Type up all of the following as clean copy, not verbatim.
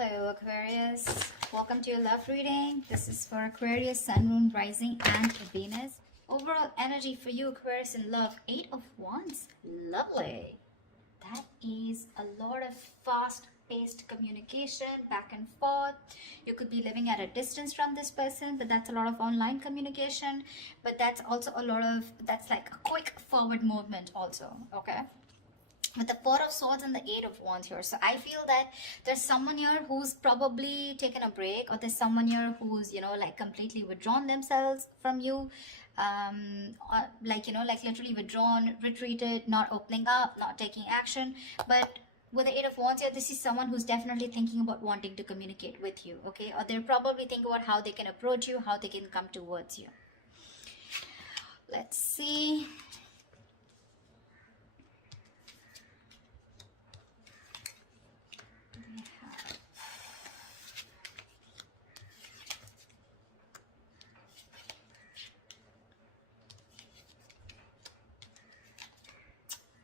Hello Aquarius, welcome to your love reading. This is for Aquarius, Sun, Moon, Rising and Venus. Overall energy for you Aquarius in love, 8 of Wands. Lovely. That is a lot of fast-paced communication, back and forth. You could be living at a distance from this person, but that's a lot of online communication. But that's also a lot of, that's like a quick forward movement also, okay? With the Four of Swords and the Eight of Wands here. So I feel that there's someone here who's probably taken a break, or there's someone here who's, you know, like completely withdrawn themselves from you. Like, you know, like literally withdrawn, retreated, not opening up, not taking action. But with the Eight of Wands here, this is someone who's definitely thinking about wanting to communicate with you, okay? Or they're probably thinking about how they can approach you, how they can come towards you. Let's see.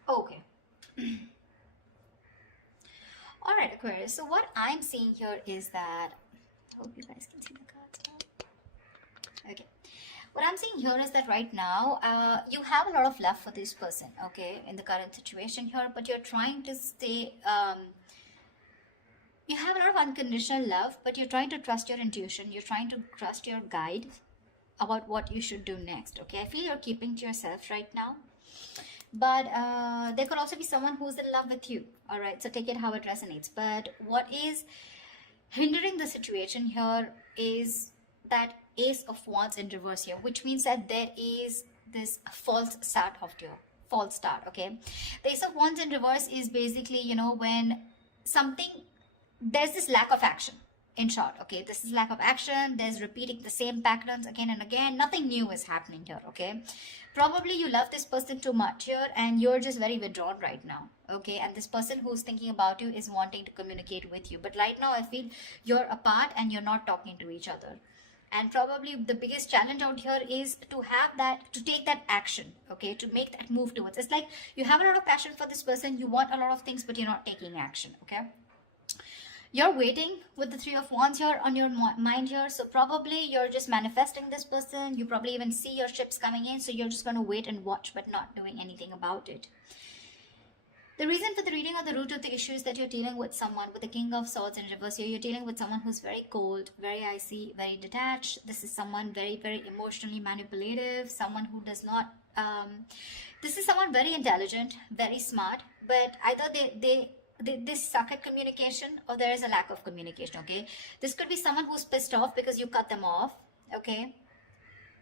Okay. All right, Aquarius. So what I'm seeing here is that, I hope you guys can see the cards now. Okay. What I'm seeing here is that right now, you have a lot of love for this person, okay, in the current situation here, but you're trying to stay, you have a lot of unconditional love, but you're trying to trust your intuition. You're trying to trust your guide about what you should do next, okay? I feel you're keeping to yourself right now. But there could also be someone who's in love with you, all right? So take it how it resonates. But what is hindering the situation here is that Ace of Wands in reverse here, which means that there is this false start of your false start, okay? The Ace of Wands in reverse is basically, you know, when something, there's this lack of action. In short, okay, this is lack of action. There's repeating the same patterns again and again. Nothing new is happening here, okay? Probably you love this person too much here and you're just very withdrawn right now, okay? And this person who's thinking about you is wanting to communicate with you. But right now, I feel you're apart and you're not talking to each other. And probably the biggest challenge out here is to have that, to take that action, okay? To make that move towards. It's like you have a lot of passion for this person. You want a lot of things, but you're not taking action, okay? You're waiting with the Three of Wands here on your mind here. So probably you're just manifesting this person. You probably even see your ships coming in. So you're just going to wait and watch, but not doing anything about it. The reason for the reading or the root of the issue is that you're dealing with someone with the King of Swords in reverse here. You're dealing with someone who's very cold, very icy, very detached. This is someone very, very emotionally manipulative. Someone who does not... this is someone very intelligent, very smart. But either they suck at communication or there is a lack of communication, okay? This could be someone who's pissed off because you cut them off, okay?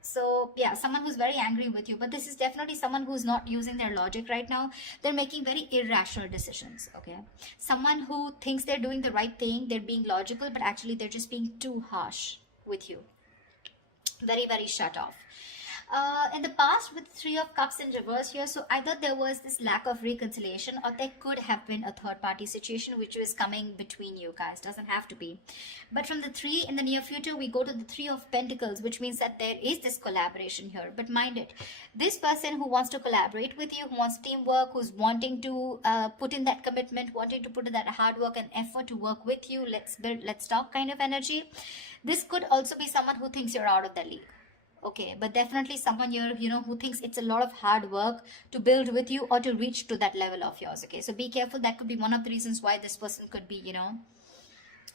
So yeah, someone who's very angry with you, but this is definitely someone who's not using their logic right now. They're making very irrational decisions, okay? Someone who thinks they're doing the right thing, they're being logical, but actually they're just being too harsh with you. Very, very shut off. In the past with Three of Cups in reverse here, so either there was this lack of reconciliation or there could have been a third party situation which was coming between you guys. Doesn't have to be. But from the three in the near future, we go to the Three of Pentacles, which means that there is this collaboration here. But mind it, this person who wants to collaborate with you, who wants teamwork, who's wanting to put in that commitment, wanting to put in that hard work and effort to work with you, let's build, let's talk kind of energy. This could also be someone who thinks you're out of the league. Okay, but definitely someone here, you know, who thinks it's a lot of hard work to build with you or to reach to that level of yours, okay? So be careful. That could be one of the reasons why this person could be, you know,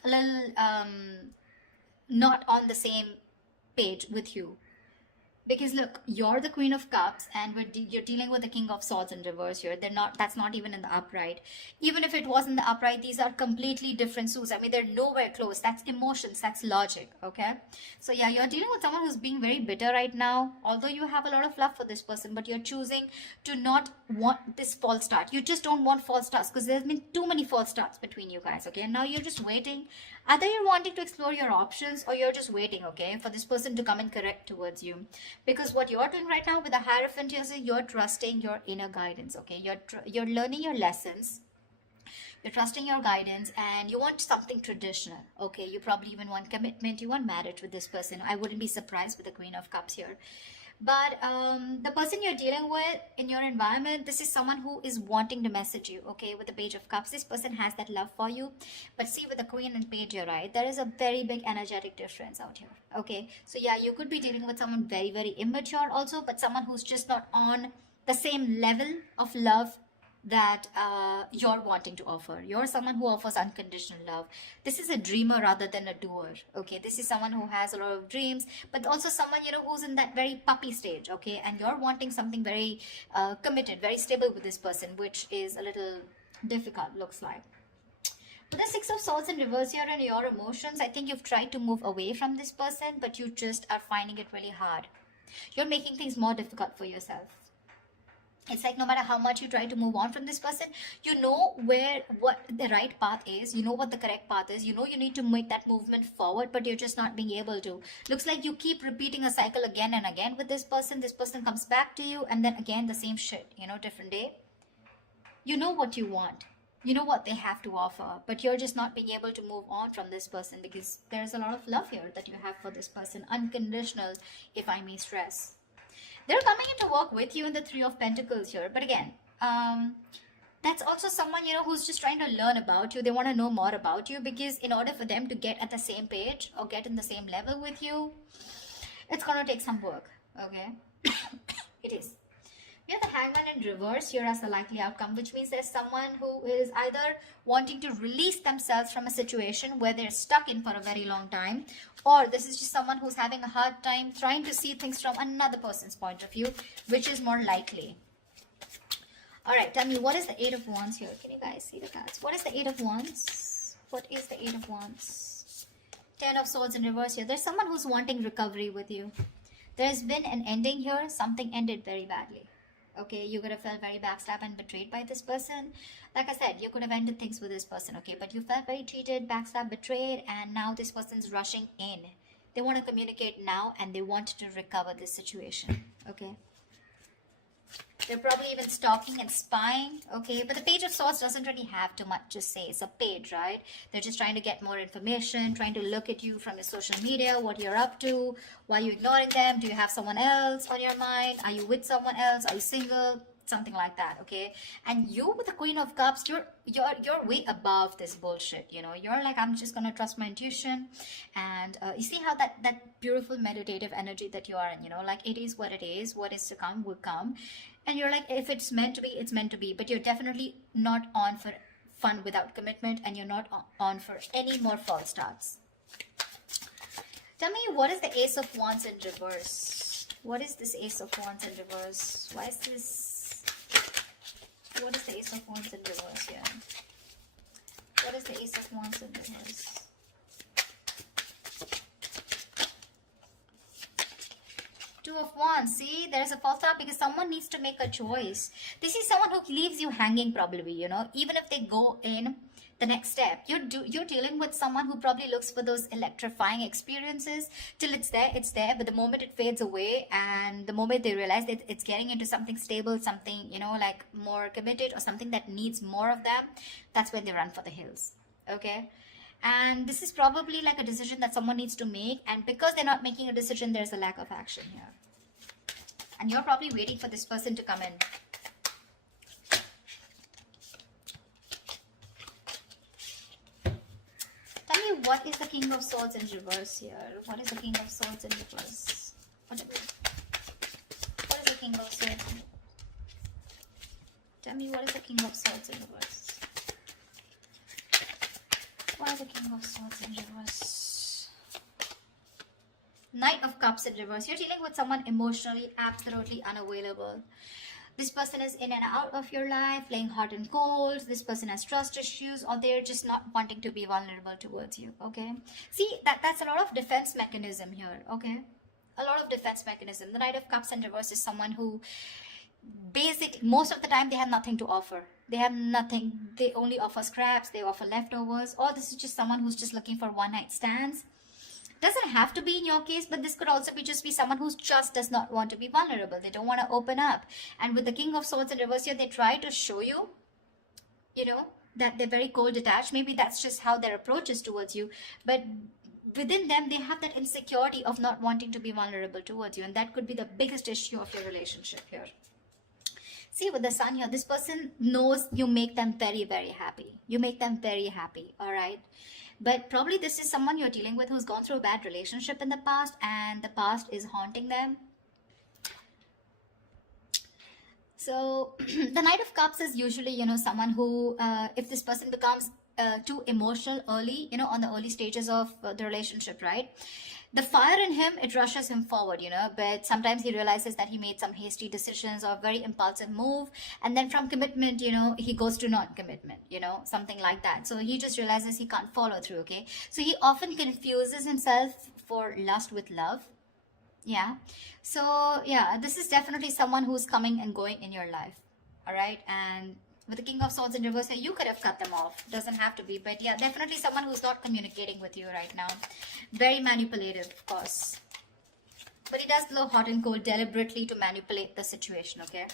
a little not on the same page with you. Because look, you're the Queen of Cups and you're dealing with the King of Swords in reverse here. They're not, that's not even in the upright. Even if it was in the upright, these are completely different suits. I mean, they're nowhere close. That's emotions, that's logic, okay? So yeah, you're dealing with someone who's being very bitter right now. Although you have a lot of love for this person, but you're choosing to not want this false start. You just don't want false starts because there's been too many false starts between you guys, okay? And now you're just waiting. Either you're wanting to explore your options or you're just waiting, okay, for this person to come and correct towards you. Because what you're doing right now with the Hierophant is you're trusting your inner guidance, okay? You're learning your lessons. You're trusting your guidance and you want something traditional, okay? You probably even want commitment. You want marriage with this person. I wouldn't be surprised with the Queen of Cups here. But the person you're dealing with in your environment, this is someone who is wanting to message you, okay? With the Page of Cups, this person has that love for you. But see, with the Queen and Page here, right, there is a very big energetic difference out here, okay? So yeah, you could be dealing with someone very, very immature also, but someone who's just not on the same level of love that you're wanting to offer. You're someone who offers unconditional love. This is a dreamer rather than a doer, okay? This is someone who has a lot of dreams, but also someone, you know, who's in that very puppy stage, okay? And you're wanting something very committed, very stable with this person, which is a little difficult, looks like. With the Six of Swords in reverse here and your emotions, I think you've tried to move away from this person, but you just are finding it really hard. You're making things more difficult for yourself. It's like no matter how much you try to move on from this person, you know what the right path is, you know what the correct path is, you know you need to make that movement forward, but you're just not being able to. Looks like you keep repeating a cycle again and again with this person. This person comes back to you and then again the same shit, you know, different day. You know what you want. You know what they have to offer, but you're just not being able to move on from this person because there's a lot of love here that you have for this person. Unconditional, if I may stress. They're coming in to work with you in the Three of Pentacles here. But again, that's also someone, you know, who's just trying to learn about you. They want to know more about you because in order for them to get at the same page or get in the same level with you, it's going to take some work, okay? It is. We have the Hangman in reverse here as the likely outcome, which means there's someone who is either wanting to release themselves from a situation where they're stuck in for a very long time, or this is just someone who's having a hard time trying to see things from another person's point of view, which is more likely. All right, tell me, what is the Eight of Wands here? Can you guys see the cards? What is the Eight of Wands? What is the Eight of Wands? Ten of Swords in reverse here. There's someone who's wanting recovery with you. There's been an ending here. Something ended very badly. Okay, you could have felt very backstabbed and betrayed by this person. Like I said, you could have ended things with this person, okay? But you felt very cheated, backstabbed, betrayed, and now this person's rushing in. They want to communicate now and they want to recover this situation, okay? They're probably even stalking and spying, okay? But the Page of Swords doesn't really have too much to say. It's a page, right? They're just trying to get more information, trying to look at you from your social media, what you're up to, why are you ignoring them, do you have someone else on your mind, are you with someone else, are you single, something like that, okay? And you with the Queen of Cups, you're way above this bullshit, you know? You're like, I'm just gonna trust my intuition. And you see how that beautiful meditative energy that you are in, you know, like it is, what is to come will come. And you're like, if it's meant to be, it's meant to be. But you're definitely not on for fun without commitment, and you're not on for any more false starts. Tell me, what is the Ace of Wands in reverse? What is this Ace of Wands in reverse? Why is this? What is the Ace of Wands in reverse here? What is the Ace of Wands in reverse? Two of Wands. See, there's a false start because someone needs to make a choice. This is someone who leaves you hanging probably, you know, even if they go in the next step. You're dealing with someone who probably looks for those electrifying experiences. Till it's there, but the moment it fades away and the moment they realize that it's getting into something stable, something, you know, like more committed or something that needs more of them, that's when they run for the hills, okay? And this is probably like a decision that someone needs to make, and because they're not making a decision, there's a lack of action here. And you're probably waiting for this person to come in. Tell me, what is the King of Swords in reverse here? What is the King of Swords in reverse? What is the King of Swords? Tell me, what is the King of Swords in reverse? What is the King of Swords in reverse? Knight of Cups in reverse. You're dealing with someone emotionally absolutely unavailable. This person is in and out of your life, playing hot and cold. This person has trust issues, or they're just not wanting to be vulnerable towards you, okay? See, that's a lot of defense mechanism here, okay? A lot of defense mechanism. The Knight of Cups in reverse is someone who basically, most of the time, they have nothing to offer. They have nothing. They only offer scraps. They offer leftovers. Or this is just someone who's just looking for one-night stands. Doesn't have to be in your case, but this could also be someone who just does not want to be vulnerable. They don't want to open up. And with the King of Swords in reverse here, they try to show you, you know, that they're very cold detached. Maybe that's just how their approach is towards you. But within them, they have that insecurity of not wanting to be vulnerable towards you, and that could be the biggest issue of your relationship here. See, with the sun here, this person knows you make them very, very happy. You make them very happy, all right? But probably this is someone you're dealing with who's gone through a bad relationship in the past, and the past is haunting them. So the Knight of Cups is usually, someone who, if this person becomes too emotional early, on the early stages of the relationship, right? The fire in him, it rushes him forward, but sometimes he realizes that he made some hasty decisions or very impulsive move. And then from commitment, he goes to non-commitment, something like that. So he just realizes he can't follow through, okay? So he often confuses himself for lust with love. Yeah. So, yeah, this is definitely someone who's coming and going in your life. All right. And with the King of Swords in reverse, you could have cut them off. Doesn't have to be. But yeah, definitely someone who's not communicating with you right now. Very manipulative, of course. But he does blow hot and cold deliberately to manipulate the situation, okay?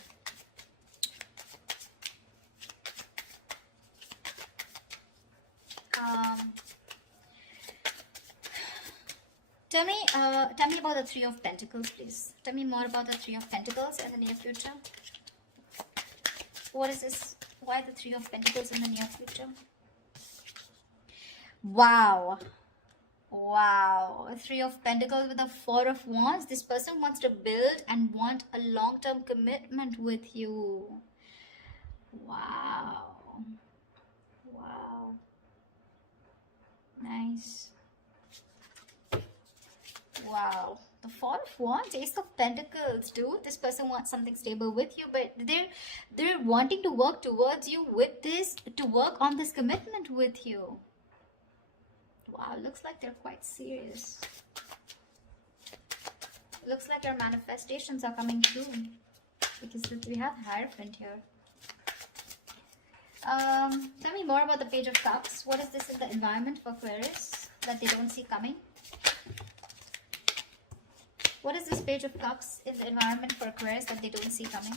Tell me about the Three of Pentacles, please. Tell me more about the Three of Pentacles in the near future. What is this? Why the Three of Pentacles in the near future? Wow. Wow. Three of Pentacles with the Four of Wands. This person wants to build and want a long-term commitment with you. Wow. Wow. Nice. Wow. The Four of Wands, Ace of Pentacles, dude. This person wants something stable with you, but they're wanting to work towards you with this, to work on this commitment with you. Wow, looks like they're quite serious. Looks like your manifestations are coming true, because we have Hierophant here. Tell me more about the Page of Cups. What is this in the environment for Aquarius that they don't see coming? What is this Page of Cups in the environment for Aquarius that they don't see coming?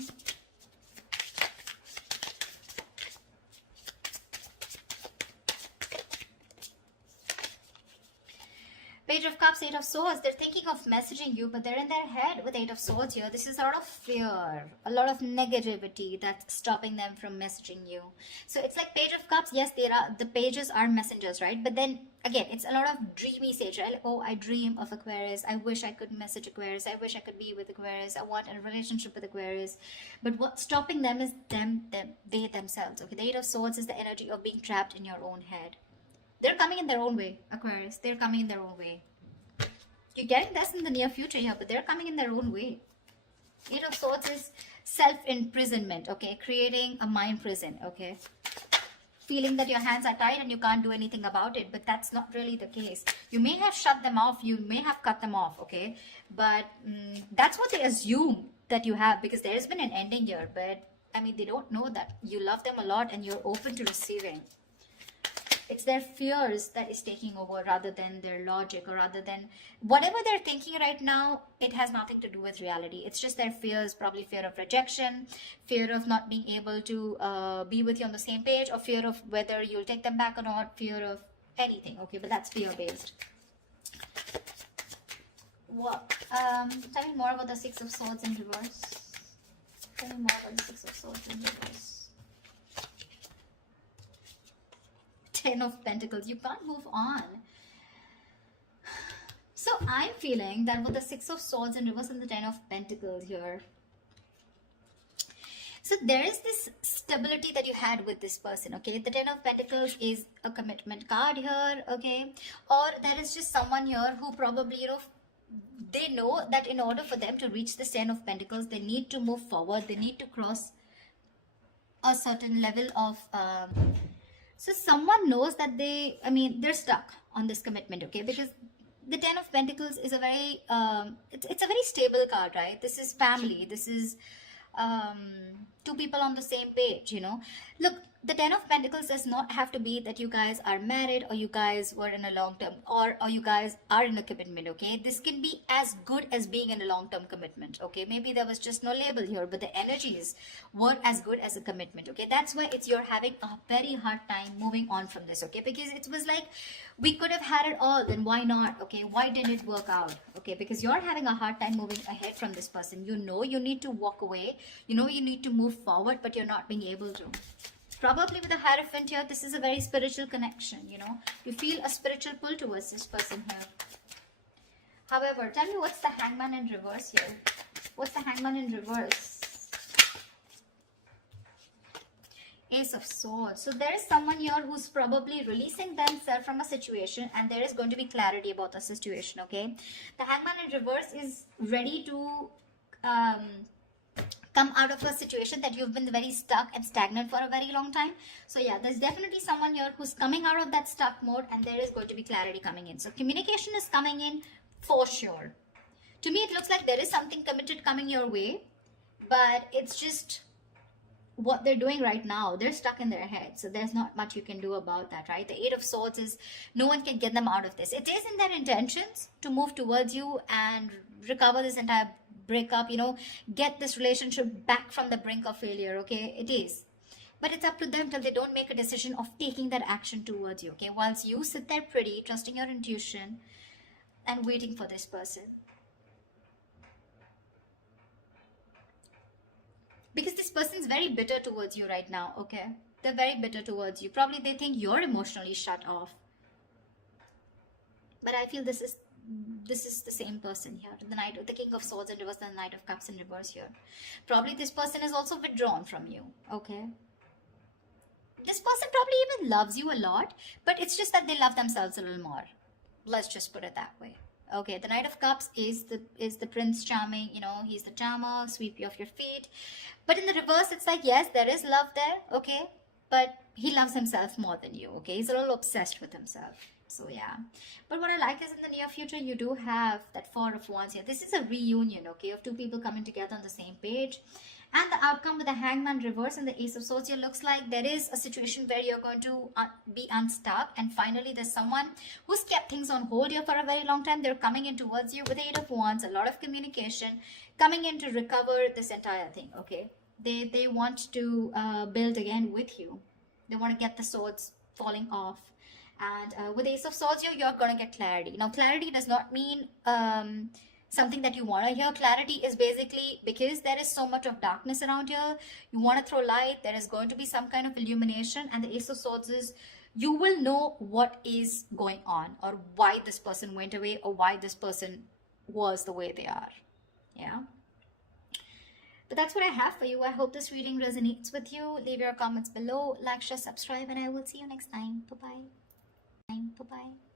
Page of Cups, Eight of Swords. They're thinking of messaging you, but they're in their head with Eight of Swords here. This is a lot of fear, a lot of negativity that's stopping them from messaging you. So it's like Page of Cups. Yes, the pages are messengers, right? But then again, it's a lot of dreamy stage, right? Like, oh, I dream of Aquarius. I wish I could message Aquarius. I wish I could be with Aquarius. I want a relationship with Aquarius. But what's stopping them is they themselves. Okay, the Eight of Swords is the energy of being trapped in your own head. They're coming in their own way, Aquarius. They're coming in their own way. You're getting this in the near future here, but they're coming in their own way. Eight of Swords is self-imprisonment, okay? Creating a mind prison, okay? Feeling that your hands are tied and you can't do anything about it, but that's not really the case. You may have shut them off, you may have cut them off, okay? But that's what they assume that you have, because there's been an ending here, but I mean, they don't know that you love them a lot and you're open to receiving. It's their fears that is taking over rather than their logic, or rather than whatever they're thinking right now. It has nothing to do with reality. It's just their fears, probably fear of rejection, fear of not being able to be with you on the same page, or fear of whether you'll take them back or not, fear of anything. Okay, but that's fear based. What? Tell me more about the Six of Swords in reverse. Tell me more about the Six of Swords in reverse. Ten of Pentacles. You can't move on. So I'm feeling that with the Six of Swords in reverse and the Ten of Pentacles here, so there is this stability that you had with this person, okay? The Ten of Pentacles is a commitment card here, okay? Or there is just someone here who probably, they know that in order for them to reach this Ten of Pentacles, they need to move forward. They need to cross a certain level of... So someone knows that they're stuck on this commitment, okay? Because the Ten of Pentacles is a very, it's a very stable card, right? This is family. This is two people on the same page, Look, the Ten of Pentacles does not have to be that you guys are married or you guys were in a long term or you guys are in a commitment, okay? This can be as good as being in a long-term commitment, okay? Maybe there was just no label here, but the energies were as good as a commitment, okay? That's why you're having a very hard time moving on from this, okay? Because it was like, we could have had it all, then why not, okay? Why didn't it work out, okay? Because you're having a hard time moving ahead from this person. You know you need to walk away. You know you need to move forward, but you're not being able to. Probably with the Hierophant here, this is a very spiritual connection, you know. You feel a spiritual pull towards this person here. However, tell me what's the Hangman in reverse here? What's the Hangman in reverse? Ace of Swords. So there is someone here who's probably releasing themselves from a situation, and there is going to be clarity about the situation, okay? The Hangman in reverse is ready to come out of a situation that you've been very stuck and stagnant for a very long time. So yeah, there's definitely someone here who's coming out of that stuck mode, and there is going to be clarity coming in. So communication is coming in for sure. To me, it looks like there is something committed coming your way, but it's just what they're doing right now. They're stuck in their head, so there's not much you can do about that, right? The Eight of Swords is no one can get them out of this. It is in their intentions to move towards you and recover this entire breakup, you know, get this relationship back from the brink of failure, okay? It is, but it's up to them till they don't make a decision of taking that action towards you, okay? Once you sit there pretty, trusting your intuition and waiting for this person, because this person's very bitter towards you right now, okay? They're very bitter towards you. Probably they think you're emotionally shut off, but I feel this is the same person here. The King of Swords in reverse, the Knight of Cups in reverse here. Probably this person is also withdrawn from you, okay? This person probably even loves you a lot, but it's just that they love themselves a little more. Let's just put it that way. Okay, the Knight of Cups is the Prince Charming, you know, he's the charmer, sweep you off your feet. But in the reverse, it's like, yes, there is love there, okay? But he loves himself more than you, okay? He's a little obsessed with himself. So yeah, but what I like is in the near future, you do have that Four of Wands here. This is a reunion, okay, of two people coming together on the same page. And the outcome with the Hangman reverse and the Ace of Swords here looks like there is a situation where you're going to be unstuck. And finally, there's someone who's kept things on hold here for a very long time. They're coming in towards you with the Eight of Wands, a lot of communication, coming in to recover this entire thing, okay? They want to build again with you. They want to get the swords falling off. And with Ace of Swords here, you're going to get clarity. Now, clarity does not mean something that you want to hear. Clarity is basically because there is so much of darkness around here, you want to throw light. There is going to be some kind of illumination. And the Ace of Swords is, you will know what is going on, or why this person went away, or why this person was the way they are. Yeah. But that's what I have for you. I hope this reading resonates with you. Leave your comments below, like, share, subscribe, and I will see you next time. Bye-bye. Bye-bye.